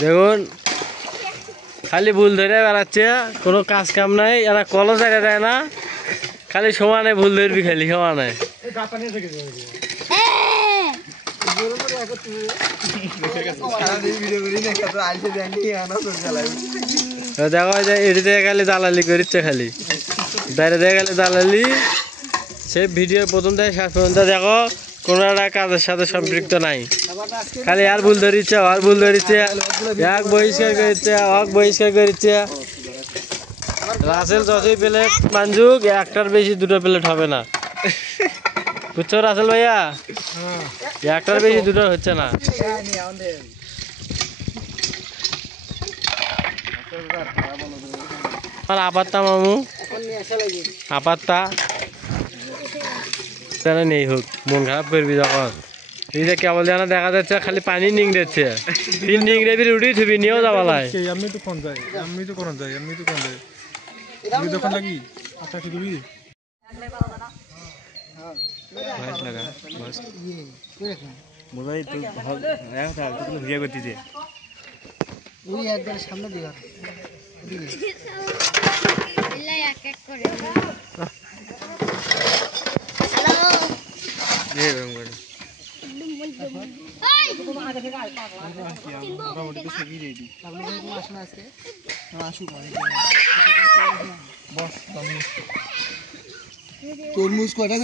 দেখুন খালি ভুল ধরে বেড়াচ্ছে, কোনো কাজ কাম নাই, এরা কলও জায়গা দেয় না, খালি সমানে ভুল ধরবি, খালি সমানে। দেখো এটি দেখে খালি দালালি করিচ্ছে, খালি বাইরে দেখে খালি দালালি। সে ভিডিও প্রথম থেকে শেষ পর্যন্ত দেখো, কোনো একটা কাজের সাথে সম্পৃক্ত নাই, খালি আর ভুল ধরিচ্ছে, আর ভুল ধরিচ্ছে, এক বহিষ্কার করিচ্ছে, অক বহিষ্কার করিচ্ছে। রাসেল যতই প্লেট মানজুক, একটার বেশি দুটো প্লেট হবে না, বুঝছো রাসেল ভাইয়া? একটার বেশি দুটো হচ্ছে না। আপাতটা মামু, আপাতটা নেই হোক, মন খারাপ করবি যখন। এই যে কেবল যেন দেখা যাচ্ছে খালি পানি নিংড়েছে, তিন নিংড়ে বি রুটি থুবি নিয়েও যাওয়া লাই। আমি তো কোন যাই, আমি তো কোন যাই, আমি তো কোন যাই, আমি দোকান লাগি আপনার কি দিবি? ভাইট লাগা বস মোবাইল তো ভালো এক থাক, তুই কোনো ভিডিও করতেছিস? ওই একবার সামনে দিও এলাই এক এক করে। হ্যালো এই রকম করে তরমুজ কয়টা